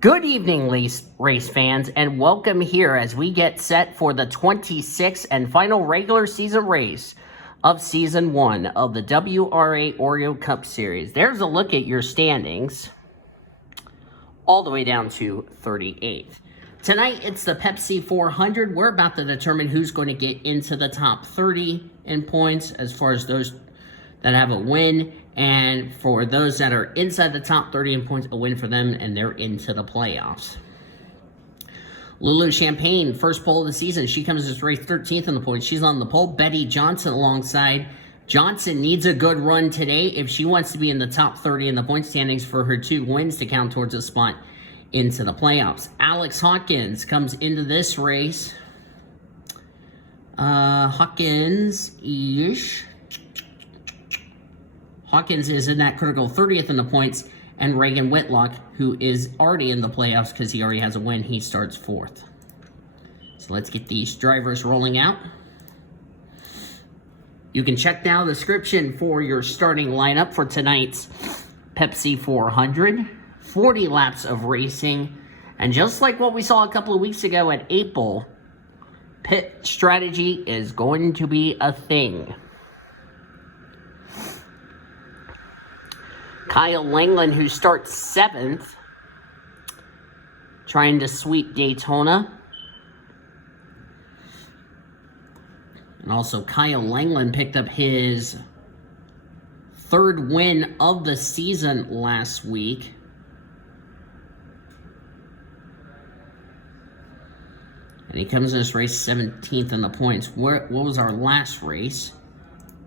Good evening, race fans, and welcome here as we get set for the 26th and final regular season race of Season 1 of the WRA Oreo Cup Series. There's a look at your standings all the way down to 38th. Tonight, it's the Pepsi 400. We're about to determine who's going to get into the top 30 in points as far as those that have a win, and for those that are inside the top 30 in points, a win for them, and they're into the playoffs. Lulu Champagne, first pole of the season. She comes as race 13th in the points. She's on the pole. Betty Johnson alongside. Johnson needs a good run today if she wants to be in the top 30 in the point standings for her 2 wins to count towards a spot into the playoffs. Alex Hawkins comes into this race. Hawkins is in that critical 30th in the points, and Reagan Whitlock, who is already in the playoffs because he already has a win, he starts 4th. So let's get these drivers rolling out. You can check now the description for your starting lineup for tonight's Pepsi 400. 40 laps of racing, and just like what we saw a couple of weeks ago at 8 Bowl, pit strategy is going to be a thing. Kyle Langland, who starts 7th, trying to sweep Daytona. And also, Kyle Langland picked up his 3rd win of the season last week. And he comes in this race 17th in the points. What was our last race?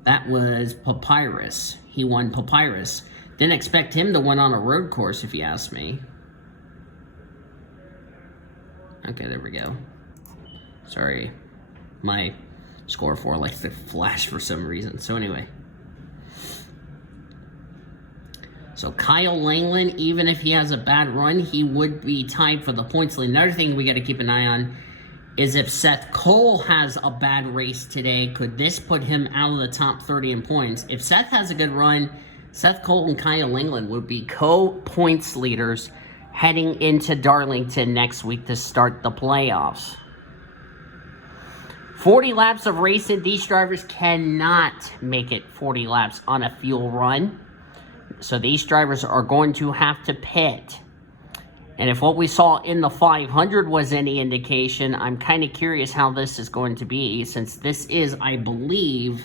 That was Papyrus. He won Papyrus. Didn't expect him to win on a road course, if you ask me. Okay, there we go. Sorry. My score 4 likes to flash for some reason. So anyway. So Kyle Langland, even if he has a bad run, he would be tied for the points lead. Another thing we got to keep an eye on is if Seth Cole has a bad race today, could this put him out of the top 30 in points? If Seth has a good run, Seth Cole and Kyle Langland would be co-points leaders heading into Darlington next week to start the playoffs. 40 laps of racing. These drivers cannot make it 40 laps on a fuel run. So these drivers are going to have to pit. And if what we saw in the 500 was any indication, I'm kind of curious how this is going to be, since this is, I believe,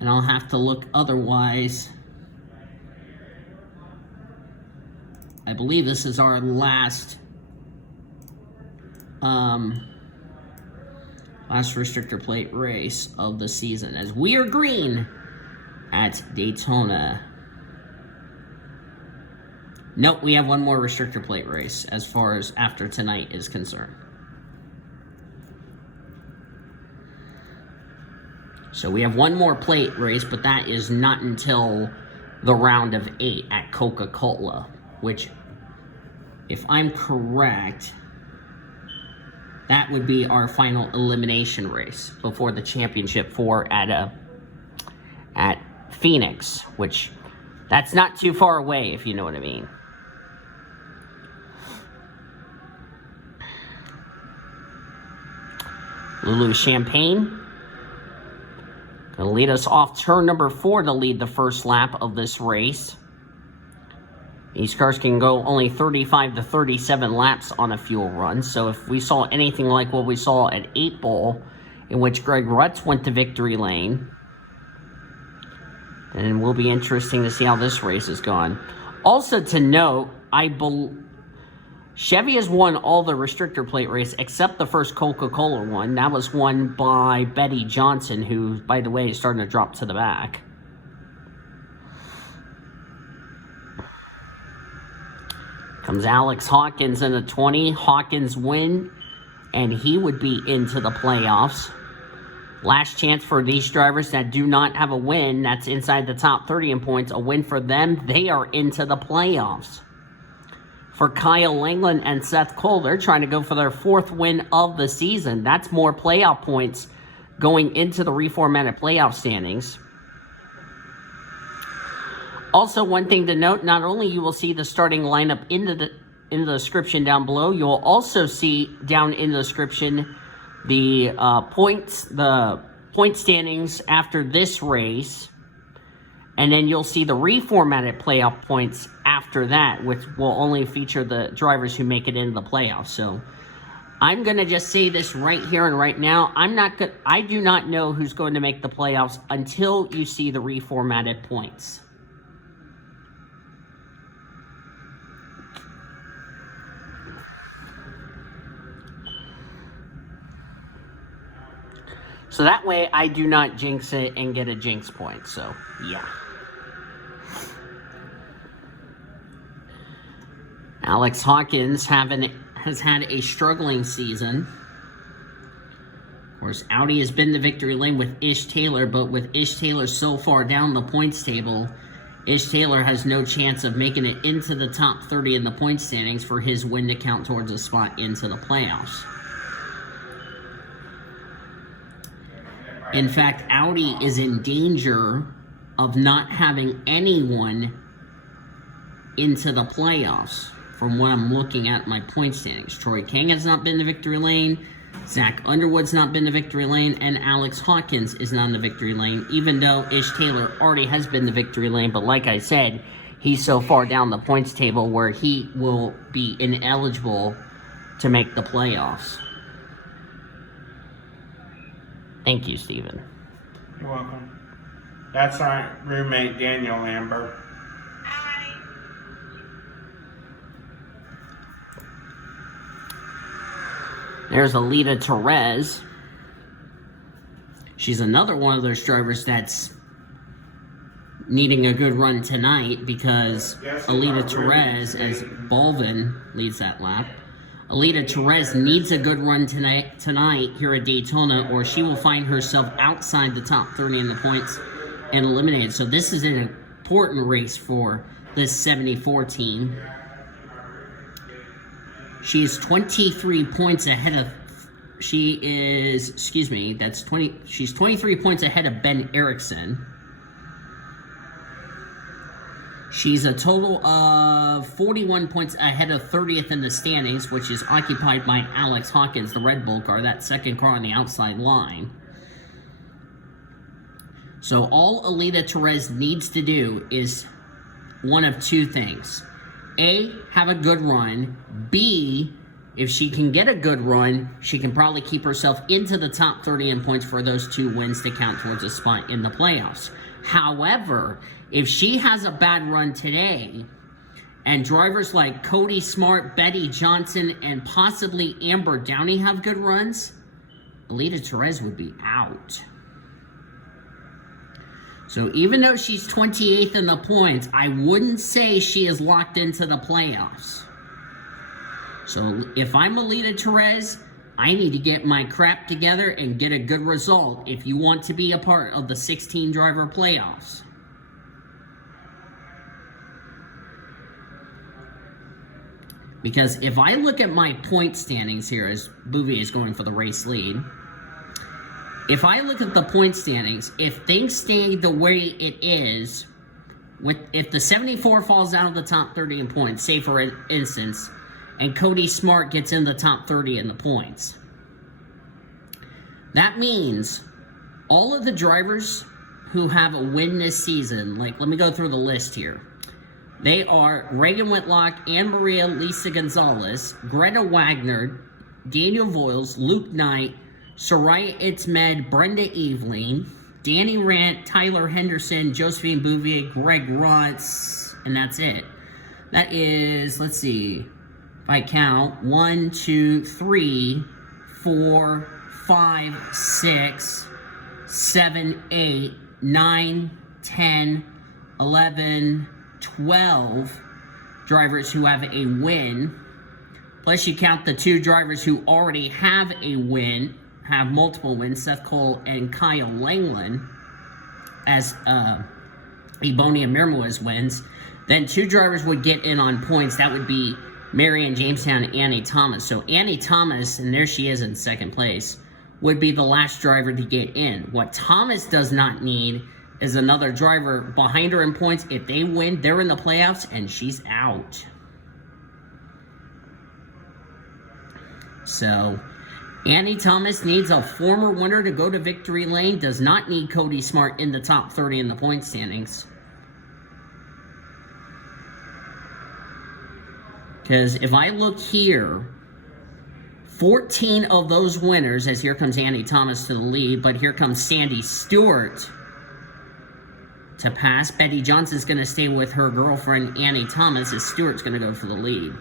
and I'll have to look otherwise, I believe this is our last restrictor plate race of the season, as we are green at Daytona. Nope, we have one more restrictor plate race as far as after tonight is concerned. So we have one more plate race, but that is not until the round of 8 at Coca-Cola, which, if I'm correct, that would be our final elimination race before the championship 4 at Phoenix, which that's not too far away, if you know what I mean. Lulu Champagne going to lead us off turn number 4 to lead the first lap of this race. These cars can go only 35 to 37 laps on a fuel run. So if we saw anything like what we saw at 8 Bowl, in which Greg Rutz went to victory lane, then it will be interesting to see how this race is gone. Also to note, Chevy has won all the restrictor plate race except the first Coca-Cola one. That was won by Betty Johnson, who, by the way, is starting to drop to the back. Comes Alex Hawkins in a 20. Hawkins win, and he would be into the playoffs. Last chance for these drivers that do not have a win, that's inside the top 30 in points. A win for them, they are into the playoffs. For Kyle Langland and Seth Cole, they're trying to go for their 4th win of the season. That's more playoff points going into the reformatted playoff standings. Also, one thing to note, not only you will see the starting lineup in the description down below. You'll also see down in the description the point standings after this race. And then you'll see the reformatted playoff points after that, which will only feature the drivers who make it into the playoffs. So I'm going to just say this right here and right now. I do not know who's going to make the playoffs until you see the reformatted points. So that way I do not jinx it and get a jinx point. So, yeah. Alex Hawkins has had a struggling season. Of course, Audi has been the victory lane with Ish Taylor, but with Ish Taylor so far down the points table, Ish Taylor has no chance of making it into the top 30 in the point standings for his win to count towards a spot into the playoffs. In fact, Audi is in danger of not having anyone into the playoffs from what I'm looking at my point standings. Troy King has not been the victory lane, Zach Underwood's not been the victory lane, and Alex Hawkins is not in the victory lane, even though Ish Taylor already has been the victory lane. But like I said, he's so far down the points table where he will be ineligible to make the playoffs. Thank you, Steven. You're welcome. That's our roommate, Daniel Amber. Hi. There's Alita Perez. She's another one of those drivers that's needing a good run tonight because Alita Perez, as Bolvin leads that lap, Alita Perez needs a good run tonight here at Daytona, or she will find herself outside the top 30 in the points and eliminated. So this is an important race for this 74 team. She is 23 points ahead of. She's 23 points ahead of Ben Erickson. She's a total of 41 points ahead of 30th in the standings, which is occupied by Alex Hawkins, the Red Bull car, that second car on the outside line. So all Alita Perez needs to do is one of two things. A, have a good run. B, if she can get a good run, she can probably keep herself into the top 30 in points for those two wins to count towards a spot in the playoffs. However, if she has a bad run today, and drivers like Cody Smart, Betty Johnson, and possibly Amber Downey have good runs, Alita Perez would be out. So even though she's 28th in the points, I wouldn't say she is locked into the playoffs. So if I'm Alita Perez, I need to get my crap together and get a good result if you want to be a part of the 16-driver playoffs. Because if I look at my point standings here, as Bouvier is going for the race lead, if I look at the point standings, if things stay the way it is, if the 74 falls out of the top 30 in points, say for instance, and Cody Smart gets in the top 30 in the points, that means all of the drivers who have a win this season, like, let me go through the list here. They are Reagan Whitlock, Anne Maria Lisa Gonzalez, Greta Wagner, Daniel Voiles, Luke Knight, Soraya Itzmed, Brenda Eveling, Danny Rant, Tyler Henderson, Josephine Bouvier, Greg Rotz, and that's it. That is, let's see, if I count, 1, 2, 3, 4, 5, 6, 7, 8, 9, 10, 11, 12 drivers who have a win. Plus you count the two drivers who already have a win, have multiple wins, Seth Cole and Kyle Langland, as Ebony and Mirmoez wins. Then two drivers would get in on points. That would be Marion Jamestown and Annie Thomas. So Annie Thomas, and there she is in second place, would be the last driver to get in. What Thomas does not need is another driver behind her in points. If they win, they're in the playoffs, and she's out. So, Annie Thomas needs a former winner to go to victory lane. Does not need Cody Smart in the top 30 in the point standings. Because if I look here, 14 of those winners, as here comes Annie Thomas to the lead, but here comes Sandy Stewart to pass. Betty Johnson's going to stay with her girlfriend, Annie Thomas, as Stewart's going to go for the lead.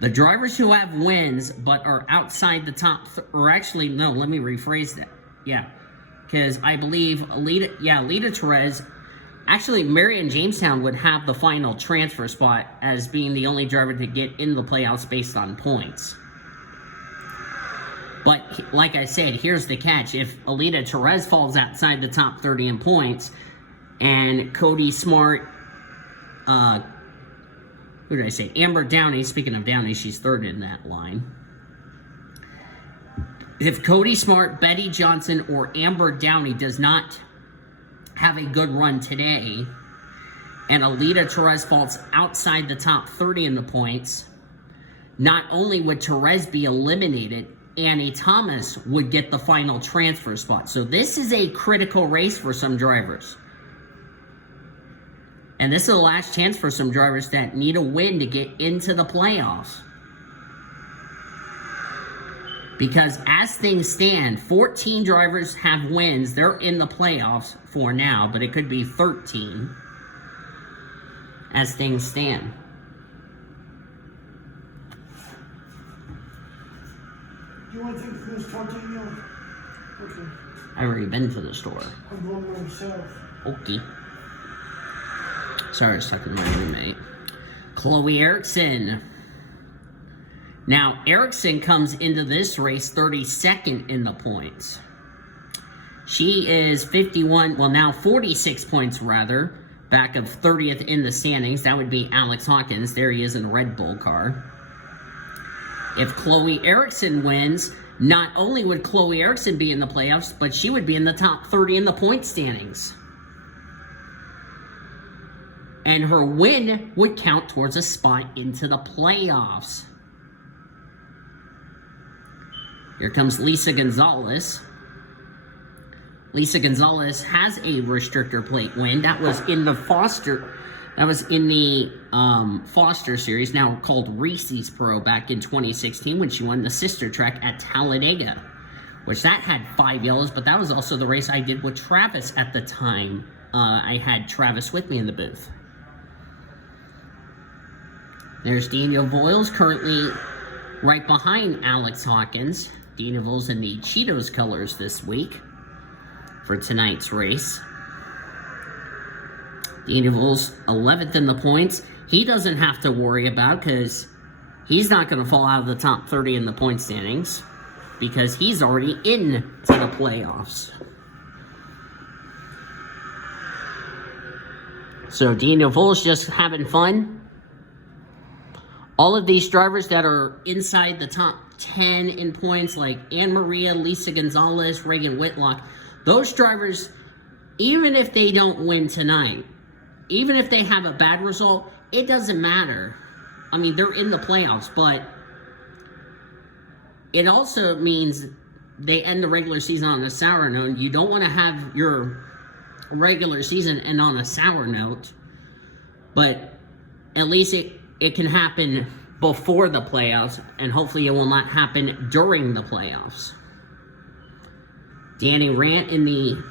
The drivers who have wins but are outside the top, or actually, no, let me rephrase that. Yeah, because I believe Alita Perez, actually, Marion Jamestown would have the final transfer spot as being the only driver to get into the playoffs based on points. But, like I said, here's the catch. If Alita Perez falls outside the top 30 in points, and Cody Smart, who did I say? Amber Downey, speaking of Downey, she's third in that line. If Cody Smart, Betty Johnson, or Amber Downey does not have a good run today, and Alita Perez falls outside the top 30 in the points, not only would Perez be eliminated, Annie Thomas would get the final transfer spot. So this is a critical race for some drivers. And this is the last chance for some drivers that need a win to get into the playoffs. Because as things stand, 14 drivers have wins. They're in the playoffs for now, but it could be 13 as things stand. Do you want to take this tortilla? Okay. I've already been to the store. I'm going by myself. Okay. Sorry, I was talking to my roommate. Chloe Erickson. Now, Erickson comes into this race 32nd in the points. She is 46 points rather, back of 30th in the standings. That would be Alex Hawkins. There he is in a Red Bull car. If Chloe Erickson wins, not only would Chloe Erickson be in the playoffs, but she would be in the top 30 in the point standings. And her win would count towards a spot into the playoffs. Here comes Lisa Gonzalez. Lisa Gonzalez has a restrictor plate win. That was in the Foster Series, now called Reese's Pro, back in 2016 when she won the sister track at Talladega, which that had 5 yellows, but that was also the race I did with Travis at the time. I had Travis with me in the booth. There's Daniel Voiles, currently right behind Alex Hawkins. Daniel Voiles in the Cheetos colors this week for tonight's race. Daniel Voiles 11th in the points. He doesn't have to worry about, because he's not going to fall out of the top 30 in the point standings, because he's already in to the playoffs. So Daniel Voiles just having fun. All of these drivers that are inside the top 10 in points, like Anne Maria, Lisa Gonzalez, Reagan Whitlock, those drivers, even if they don't win tonight, even if they have a bad result, it doesn't matter. I mean, they're in the playoffs, but it also means they end the regular season on a sour note. You don't want to have your regular season end on a sour note, but at least it can happen before the playoffs, and hopefully it will not happen during the playoffs. Danny Rant in the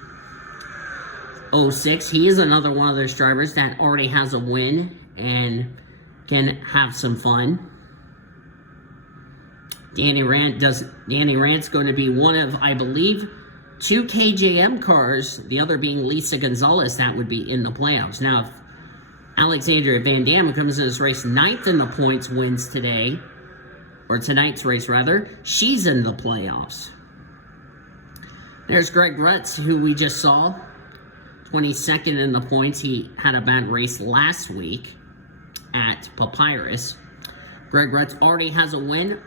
06, he is another one of those drivers that already has a win and can have some fun. Danny Rant's going to be one of, I believe, 2 KJM cars, the other being Lisa Gonzalez, that would be in the playoffs. Now, if Alexandria Van Dam comes in this race 9th in the points, wins today, or tonight's race rather, she's in the playoffs. There's Greg Rutz, who we just saw, 22nd in the points. He had a bad race last week at Papyrus. Greg Rutz already has a win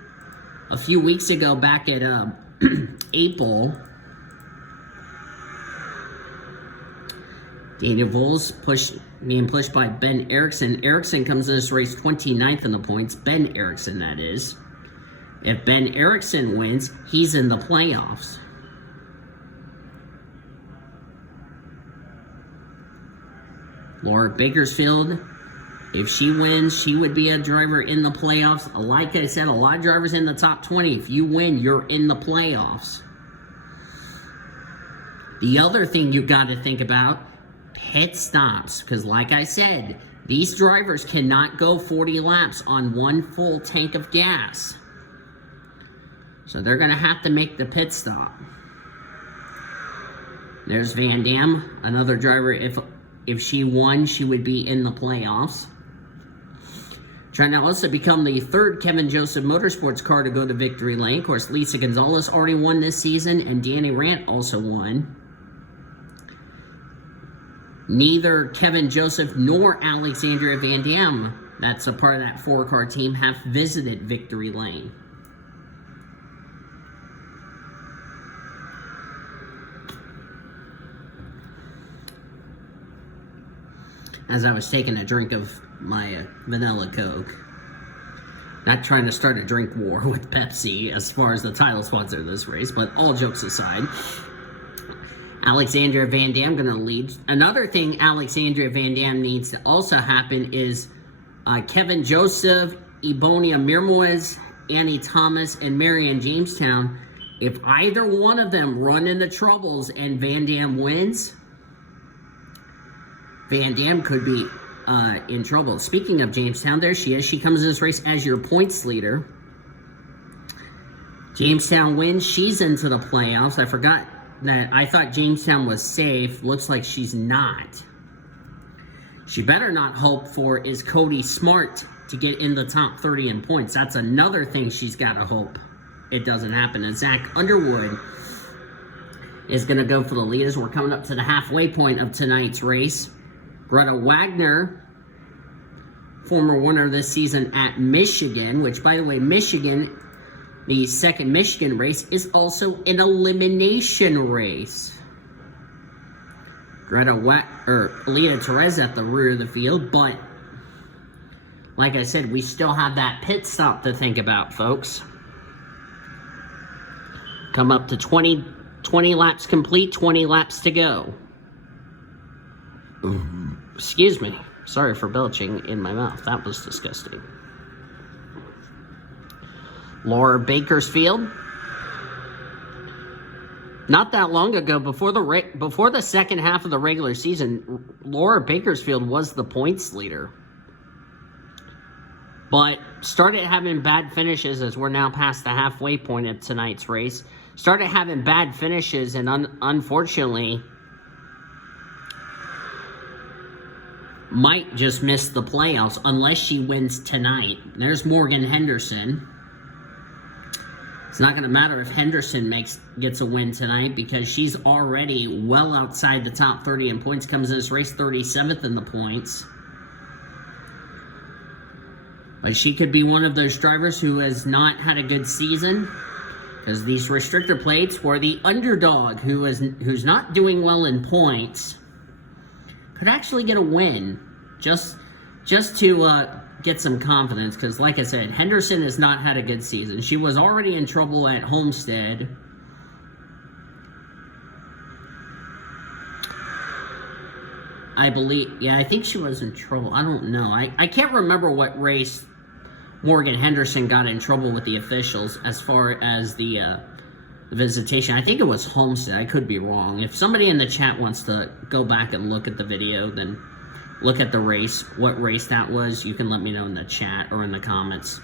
a few weeks ago back at April. Daniel Voiles being pushed by Ben Erickson. Erickson comes in this race 29th in the points. Ben Erickson, that is. If Ben Erickson wins, he's in the playoffs. Laura Bakersfield, if she wins, she would be a driver in the playoffs. Like I said, a lot of drivers in the top 20. If you win, you're in the playoffs. The other thing you got to think about, pit stops. Because like I said, these drivers cannot go 40 laps on one full tank of gas. So they're going to have to make the pit stop. There's Van Dam, another driver. If she won, she would be in the playoffs. Trying to also become the third Kevin Joseph Motorsports car to go to victory lane. Of course, Lisa Gonzalez already won this season, and Danny Rant also won. Neither Kevin Joseph nor Alexandria Van Dam, that's a part of that 4-car team, have visited victory lane. As I was taking a drink of my vanilla Coke. Not trying to start a drink war with Pepsi as far as the title sponsor of this race, but all jokes aside, Alexandria Van Dam going to lead. Another thing Alexandria Van Dam needs to also happen is Kevin Joseph, Ebonia Mirmoez, Annie Thomas, and Marianne Jamestown. If either one of them run into troubles and Van Dam wins, Van Dam could be in trouble. Speaking of Jamestown, there she is. She comes in this race as your points leader. Jamestown wins. She's into the playoffs. I forgot that. I thought Jamestown was safe. Looks like she's not. She better not hope for is Cody Smart to get in the top 30 in points. That's another thing she's got to hope it doesn't happen. And Zach Underwood is going to go for the lead as we're coming up to the halfway point of tonight's race. Greta Wagner, former winner this season at Michigan, which, by the way, Michigan, the second Michigan race, is also an elimination race. Alita Perez at the rear of the field, but like I said, we still have that pit stop to think about, folks. Come up to 20 laps complete, 20 laps to go. Excuse me. Sorry for belching in my mouth. That was disgusting. Laura Bakersfield. Not that long ago, before the second half of the regular season, Laura Bakersfield was the points leader. But started having bad finishes as we're now past the halfway point of tonight's race. Started having bad finishes, and unfortunately might just miss the playoffs unless she wins tonight. There's Morgan Henderson. It's not going to matter if Henderson gets a win tonight because she's already well outside the top 30 in points. Comes in this race 37th in the points. But she could be one of those drivers who has not had a good season because these restrictor plates were the underdog who's not doing well in points. Could actually get a win just to get some confidence, because like I said, Henderson has not had a good season. She was already in trouble at Homestead. I think she was in trouble. I don't know. I can't remember what race Morgan Henderson got in trouble with the officials as far as the visitation. I think it was Homestead. I could be wrong. If somebody in the chat wants to go back and look at the video, then look at the race, what race that was, you can let me know in the chat or in the comments.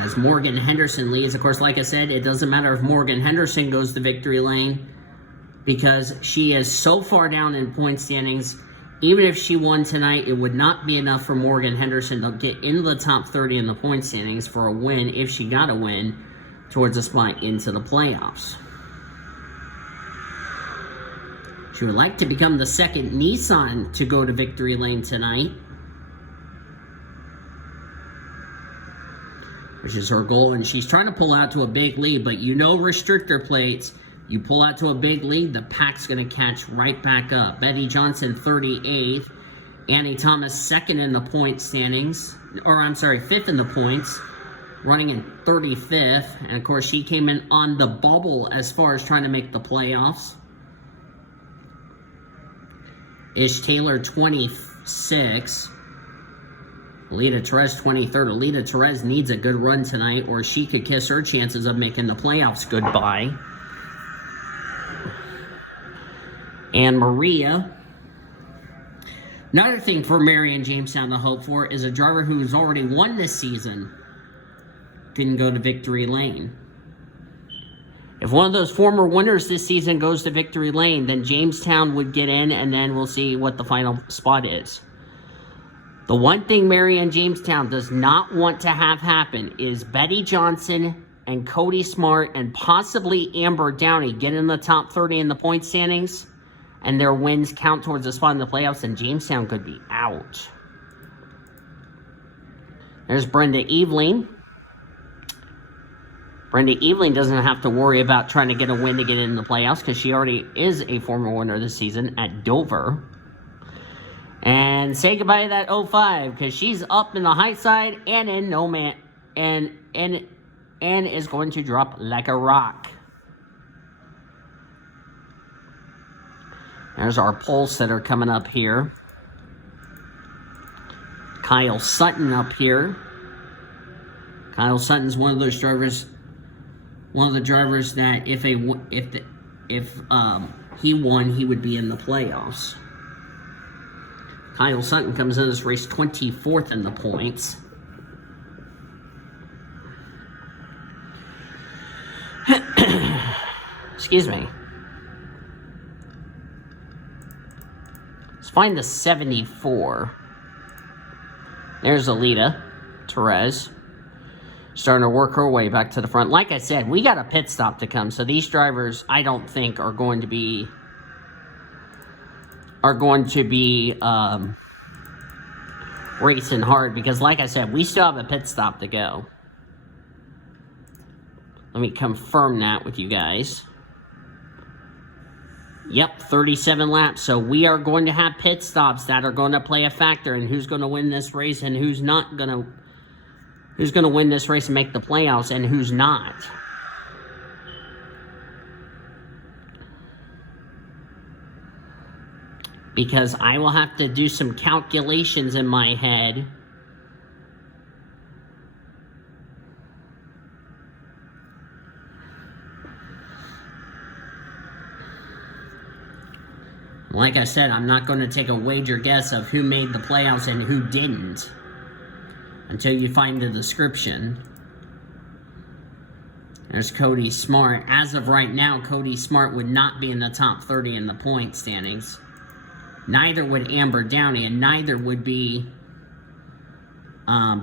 As Morgan Henderson leads, of course, like I said, it doesn't matter if Morgan Henderson goes to victory lane because she is so far down in point standings. Even if she won tonight, it would not be enough for Morgan Henderson to get into the top 30 in the point standings for a win if she got a win towards a spot into the playoffs. She would like to become the second Nissan to go to victory lane tonight, which is her goal, and she's trying to pull out to a big lead, but you know restrictor plates, you pull out to a big lead, the pack's going to catch right back up. Betty Johnson, 38th. Annie Thomas, second in the point standings, or I'm sorry, 5th in the points. running in 35th. And of course, she came in on the bubble as far as trying to make the playoffs. Ish Taylor, 26. Alita Perez, 23rd. Alita Perez needs a good run tonight, or she could kiss her chances of making the playoffs goodbye. And Maria. Another thing for Marion Jamestown to hope for is a driver who's already won this season didn't go to victory lane. If one of those former winners this season goes to victory lane, then Jamestown would get in, and then we'll see what the final spot is. The one thing Marion Jamestown does not want to have happen is Betty Johnson and Cody Smart and possibly Amber Downey get in the top 30 in the point standings, and their wins count towards a spot in the playoffs, and Jamestown could be out. There's Brenda Eveling. Brenda Eveling doesn't have to worry about trying to get a win to get in the playoffs because she already is a former winner this season at Dover. And say goodbye to that 05 because she's up in the high side and in no man and is going to drop like a rock. There's our pole sitter coming up here. Kyle Sutton up here. Kyle Sutton's one of those drivers. One of the drivers that if he won, he would be in the playoffs. Kyle Sutton comes in this race 24th in the points. Excuse me. Let's find the 74. There's Alita Perez. Starting to work her way back to the front. Like I said, we got a pit stop to come. So these drivers, I don't think, are going to be racing hard. Because like I said, we still have a pit stop to go. Let me confirm that with you guys. Yep, 37 laps. So we are going to have pit stops that are going to play a factor in who's going to win this race and who's not going to... Who's going to win this race and make the playoffs and who's not. Because I will have to do some calculations in my head. Like I said, I'm not going to take a wager guess of who made the playoffs and who didn't. Until you find the description. There's Cody Smart. As of right now, Cody Smart would not be in the top 30 in the point standings. Neither would Amber Downey, and neither would be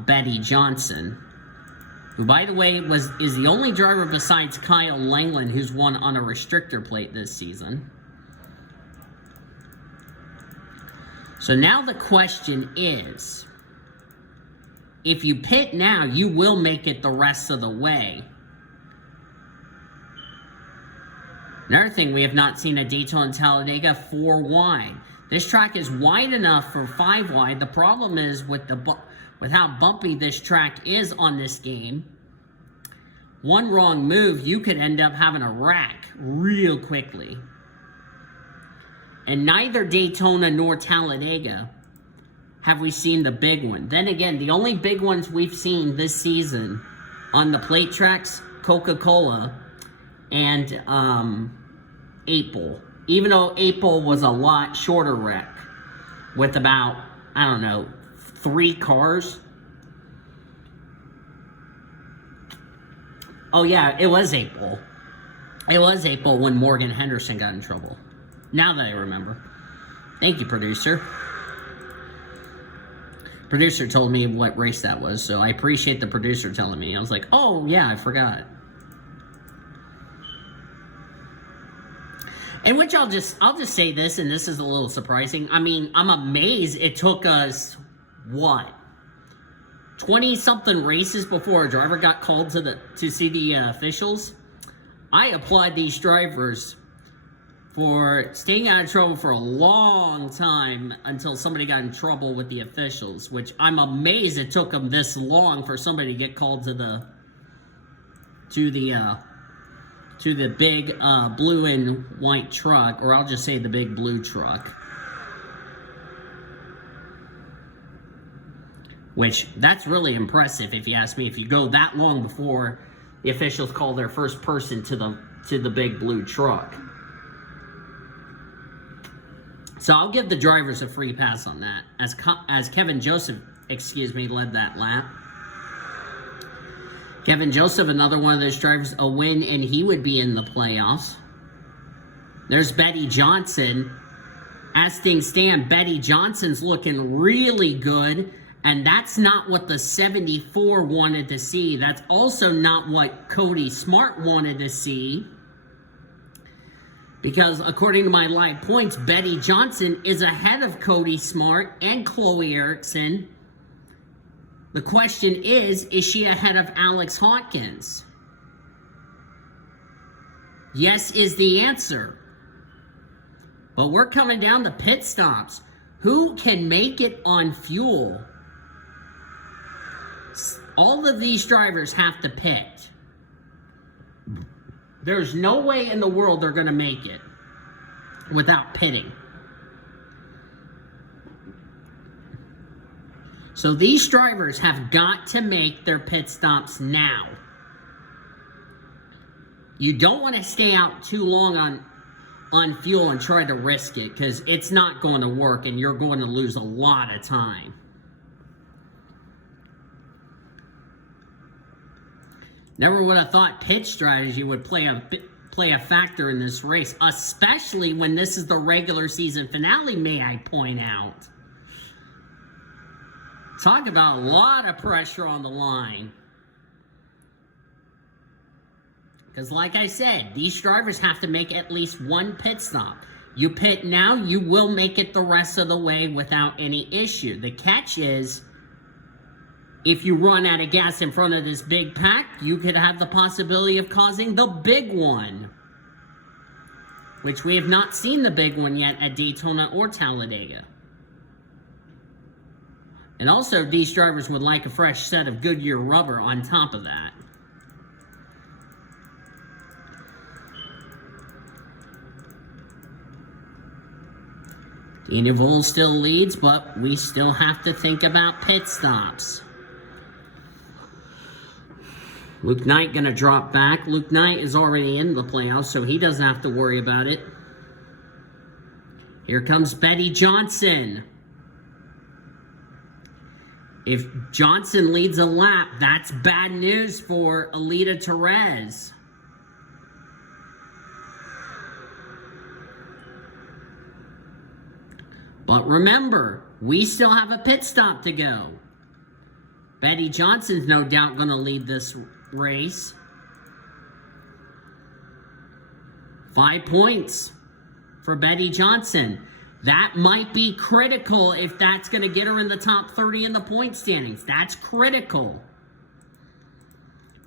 Betty Johnson, who, by the way, is the only driver besides Kyle Langland who's won on a restrictor plate this season. So now the question is, if you pit now, you will make it the rest of the way. Another thing, we have not seen a Daytona and Talladega 4 wide. This track is wide enough for 5 wide. The problem is with how bumpy this track is on this game. One wrong move, you could end up having a wreck real quickly. And neither Daytona nor Talladega have we seen the big one. Then again, the only big ones we've seen this season on the plate tracks, Coca-Cola and 8 Bowl. Even though 8 Bowl was a lot shorter wreck with about, I don't know, 3 cars. Oh yeah, it was 8 Bowl. It was 8 Bowl when Morgan Henderson got in trouble. Now that I remember. Thank you, producer. Producer told me what race that was, so I appreciate the producer telling me. I was like, oh, yeah, I forgot. And which I'll just say this, and this is a little surprising. I mean, I'm amazed it took us, what, 20-something races before a driver got called to see the officials. I applaud these drivers for staying out of trouble for a long time until somebody got in trouble with the officials, which I'm amazed it took them this long for somebody to get called to the big blue and white truck, or I'll just say the big blue truck. Which, that's really impressive if you ask me, if you go that long before the officials call their first person to the big blue truck. So I'll give the drivers a free pass on that, as Kevin Joseph, led that lap. Kevin Joseph, another one of those drivers, a win, and he would be in the playoffs. There's Betty Johnson. As things stand, Betty Johnson's looking really good, and that's not what the 74 wanted to see. That's also not what Cody Smart wanted to see. Because according to my live points, Betty Johnson is ahead of Cody Smart and Chloe Erickson. The question is she ahead of Alex Hawkins? Yes is the answer. But we're coming down to pit stops. Who can make it on fuel? All of these drivers have to pit. There's no way in the world they're going to make it without pitting. So these drivers have got to make their pit stops now. You don't want to stay out too long on fuel and try to risk it, because it's not going to work and you're going to lose a lot of time. Never would have thought pit strategy would play a factor in this race, especially when this is the regular season finale, may I point out. Talk about a lot of pressure on the line. Because like I said, these drivers have to make at least one pit stop. You pit now, you will make it the rest of the way without any issue. The catch is, if you run out of gas in front of this big pack, you could have the possibility of causing the big one. Which we have not seen the big one yet at Daytona or Talladega. And also, these drivers would like a fresh set of Goodyear rubber on top of that. Daniel Voll still leads, but we still have to think about pit stops. Luke Knight going to drop back. Luke Knight is already in the playoffs, so he doesn't have to worry about it. Here comes Betty Johnson. If Johnson leads a lap, that's bad news for Alita Perez. But remember, we still have a pit stop to go. Betty Johnson's no doubt going to lead this race. 5 points for Betty Johnson. That might be critical if that's going to get her in the top 30 in the point standings. That's critical.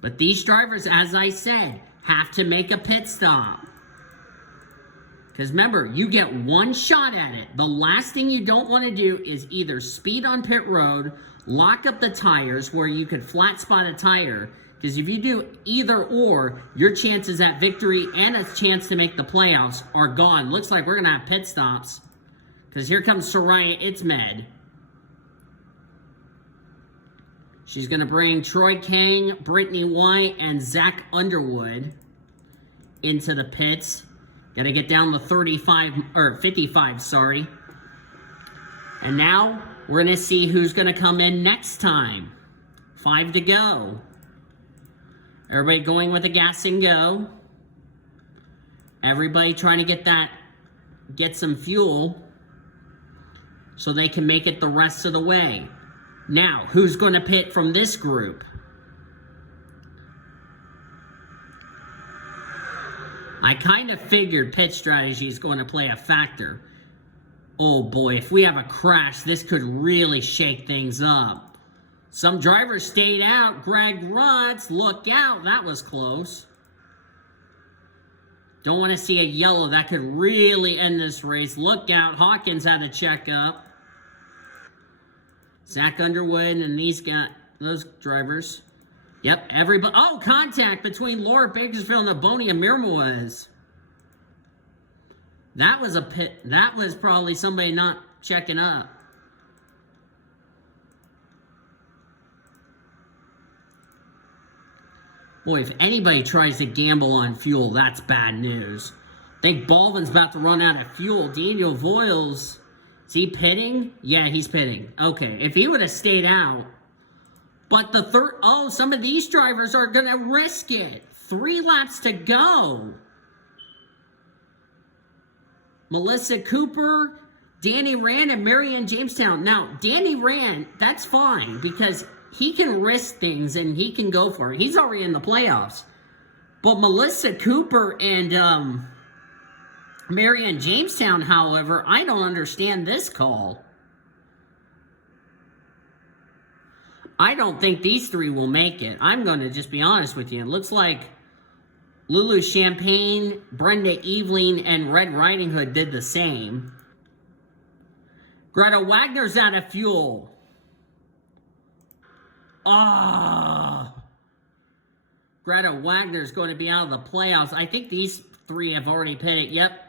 But these drivers, as I said, have to make a pit stop. Because remember, you get one shot at it. The last thing you don't want to do is either speed on pit road, lock up the tires where you could flat spot a tire. Because if you do either or, your chances at victory and a chance to make the playoffs are gone. Looks like we're going to have pit stops. Because here comes Soraya Itzmed. She's going to bring Troy Kang, Brittany White, and Zach Underwood into the pits. Got to get down to 55, sorry. And now we're going to see who's going to come in next time. 5 to go. Everybody going with the gas and go. Everybody trying to get some fuel so they can make it the rest of the way. Now, who's going to pit from this group? I kind of figured pit strategy is going to play a factor. Oh boy, if we have a crash, this could really shake things up. Some drivers stayed out. Greg Rutz, look out, that was close. Don't want to see a yellow. That could really end this race. Look out. Hawkins had a checkup. Zach Underwood and those drivers. Yep, everybody. Oh, contact between Laura Bakersfield and Abonia Mirmoez. That was a pit. That was probably somebody not checking up. Boy, if anybody tries to gamble on fuel, that's bad news. I think Baldwin's about to run out of fuel. Daniel Voiles, is he pitting? Yeah, he's pitting. Okay, if he would have stayed out. But some of these drivers are going to risk it. 3 laps to go. Melissa Cooper, Danny Rand, and Marianne Jamestown. Now, Danny Rand, that's fine because he can risk things and he can go for it. He's already in the playoffs. But Melissa Cooper and Marianne Jamestown, however, I don't understand this call. I don't think these 3 will make it. I'm going to just be honest with you. It looks like Lulu Champagne, Brenda Eveling, and Red Riding Hood did the same. Greta Wagner's out of fuel. Greta Wagner's going to be out of the playoffs. I think these 3 have already pitted. Yep.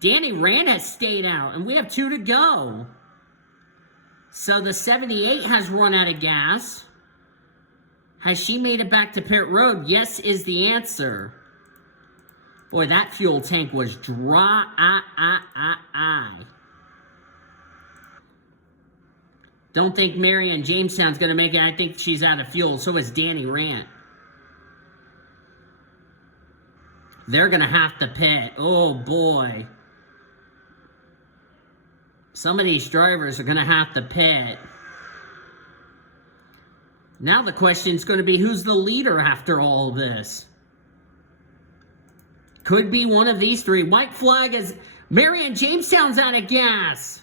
Danny Rand has stayed out, and we have 2 to go. So the 78 has run out of gas. Has she made it back to pit road? Yes is the answer. Boy, that fuel tank was dry. Don't think Marianne Jamestown's going to make it. I think she's out of fuel. So is Danny Rand. They're going to have to pit. Oh, boy. Some of these drivers are going to have to pit. Now the question is going to be, who's the leader after all this? Could be one of these 3. White flag is Marianne Jamestown's out of gas.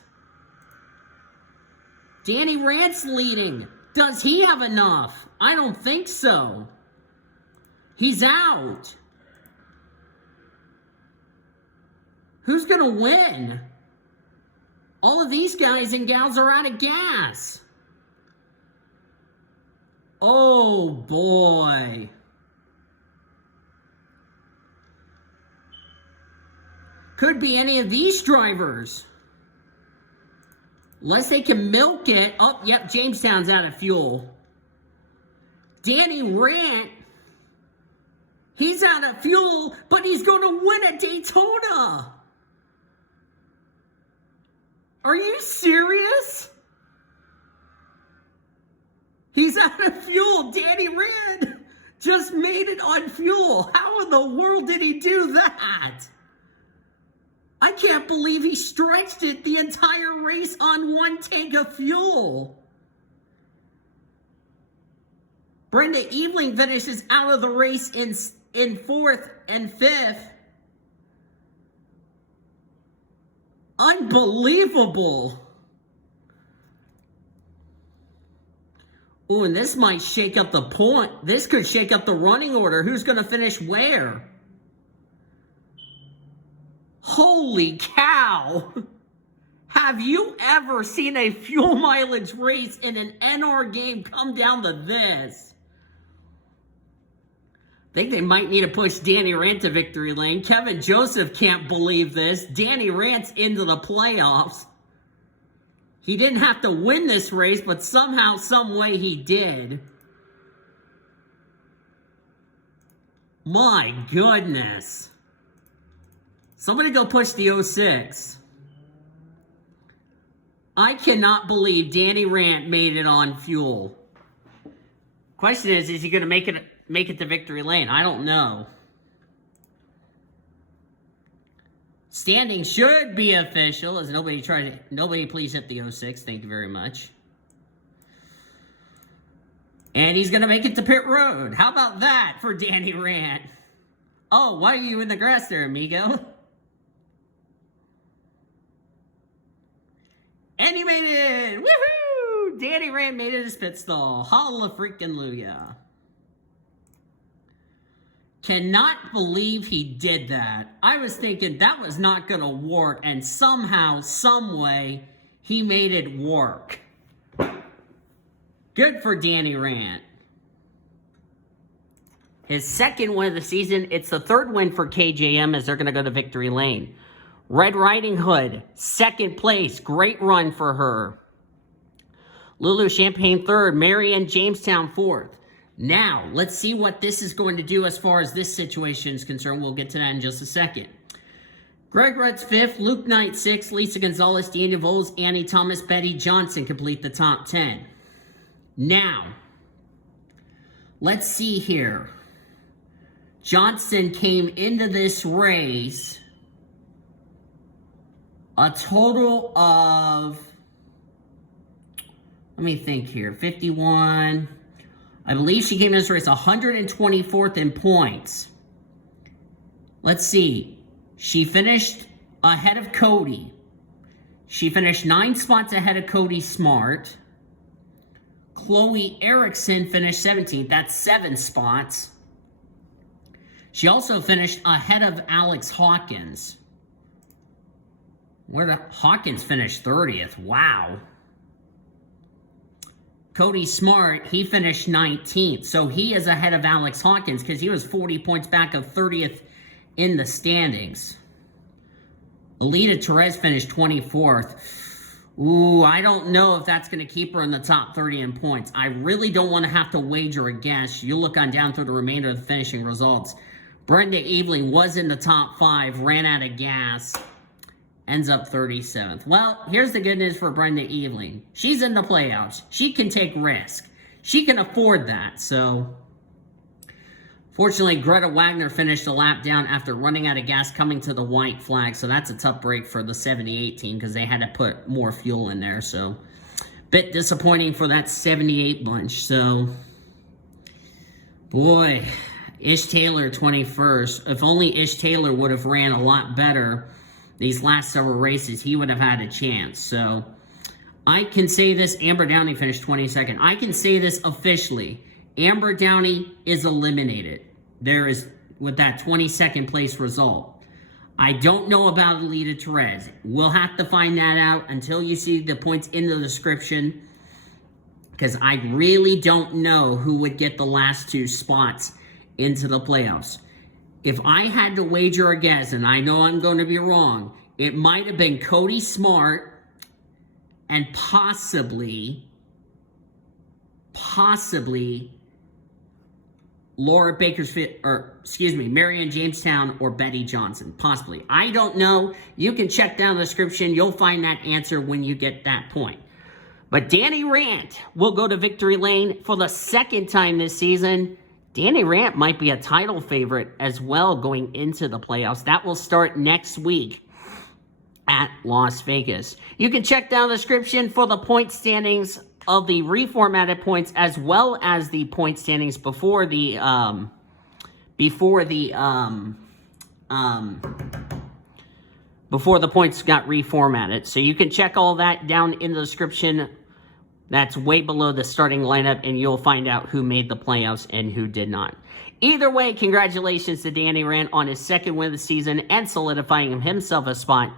Danny Rand's leading. Does he have enough? I don't think so. He's out. Who's going to win? All of these guys and gals are out of gas. Oh, boy. Could be any of these drivers. Unless they can milk it. Oh, yep, Jamestown's out of fuel. Danny Rand, he's out of fuel, but he's going to win at Daytona. Are you serious? He's out of fuel. Danny Rand just made it on fuel. How in the world did he do that? I can't believe he stretched it the entire race on 1 tank of fuel. Brenda Eveling finishes out of the race in 4th and 5th. Unbelievable. Oh, and this might shake up the point. This could shake up the running order. Who's going to finish where? Holy cow. Have you ever seen a fuel mileage race in an NR game come down to this? I think they might need to push Danny Rand to victory lane. Kevin Joseph can't believe this. Danny Rand's into the playoffs. He didn't have to win this race, but somehow, some way he did. My goodness. Somebody go push the 06. I cannot believe Danny Rand made it on fuel. Question is he going to make it to victory lane? I don't know. Standing should be official, as nobody please hit the 06. Thank you very much. And he's going to make it to pit road. How about that for Danny Rand? Oh, why are you in the grass there, amigo? And he made it! Woohoo! Danny Rand made it his pit stall. Hallelujah. Cannot believe he did that. I was thinking that was not going to work, and somehow, some way, he made it work. Good for Danny Rand. His second win of the season. It's the third win for KJM as they're going to go to victory lane. Red Riding Hood, second place. Great run for her. Lulu Champagne third. Marion Jamestown fourth. Now, let's see what this is going to do as far as this situation is concerned. We'll get to that in just a second. Greg Rudd's fifth, Luke Knight sixth, Lisa Gonzalez, Daniel Voles, Annie Thomas, Betty Johnson complete the top 10. Now, let's see here. Johnson came into this race a total of, let me think here, 51. I believe she came in this race 124th in points. Let's see. She finished ahead of Cody. She finished 9 spots ahead of Cody Smart. Chloe Erickson finished 17th. That's 7 spots. She also finished ahead of Alex Hawkins. Where did Hawkins finish 30th? Wow. Cody Smart, he finished 19th. So he is ahead of Alex Hawkins because he was 40 points back of 30th in the standings. Alita Perez finished 24th. Ooh, I don't know if that's going to keep her in the top 30 in points. I really don't want to have to wager a guess. You look on down through the remainder of the finishing results. Brenda Eveling was in the top 5, ran out of gas, ends up 37th. Well, here's the good news for Brenda Eveling. She's in the playoffs. She can take risk. She can afford that. So, fortunately, Greta Wagner finished a lap down after running out of gas coming to the white flag. So that's a tough break for the 78 team because they had to put more fuel in there. So, bit disappointing for that 78 bunch. So, boy, Ish Taylor 21st. If only Ish Taylor would have ran a lot better these last several races, he would have had a chance. So, I can say this. Amber Downey finished 22nd. I can say this officially. Amber Downey is eliminated. There is, with that 22nd place result. I don't know about Alita Perez. We'll have to find that out until you see the points in the description. Because I really don't know who would get the last 2 spots into the playoffs. If I had to wager a guess, and I know I'm going to be wrong, it might have been Cody Smart and possibly Laura Bakersfield, Marion Jamestown or Betty Johnson. Possibly. I don't know. You can check down the description. You'll find that answer when you get that point. But Danny Rand will go to victory lane for the second time this season. Danny Rand might be a title favorite as well going into the playoffs. That will start next week at Las Vegas. You can check down the description for the point standings of the reformatted points as well as the point standings before the points got reformatted. So you can check all that down in the description. That's way below the starting lineup, and you'll find out who made the playoffs and who did not. Either way, congratulations to Danny Rand on his second win of the season and solidifying himself a spot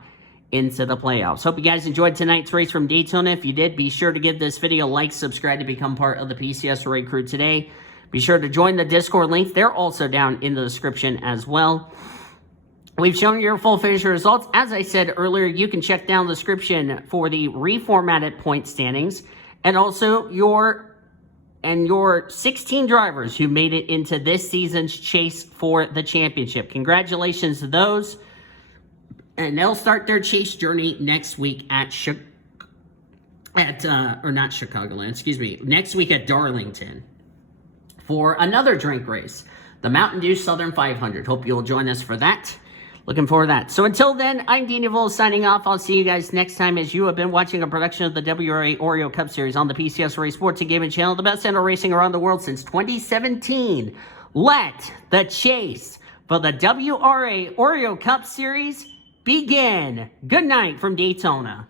into the playoffs. Hope you guys enjoyed tonight's race from Daytona. If you did, be sure to give this video a like, subscribe to become part of the PCSRA crew today. Be sure to join the Discord links. They're also down in the description as well. We've shown your full finisher results. As I said earlier, you can check down the description for the reformatted point standings and also your 16 drivers who made it into this season's chase for the championship. Congratulations to those. And they'll start their chase journey next week next week at Darlington for another drink race, the Mountain Dew Southern 500. Hope you'll join us for that. Looking forward to that. So until then, I'm Daniel Voles signing off. I'll see you guys next time as you have been watching a production of the WRA Oreo Cup Series on the PCSRA Sports and Gaming Channel, the best center racing around the world since 2017. Let the chase for the WRA Oreo Cup Series begin. Good night from Daytona.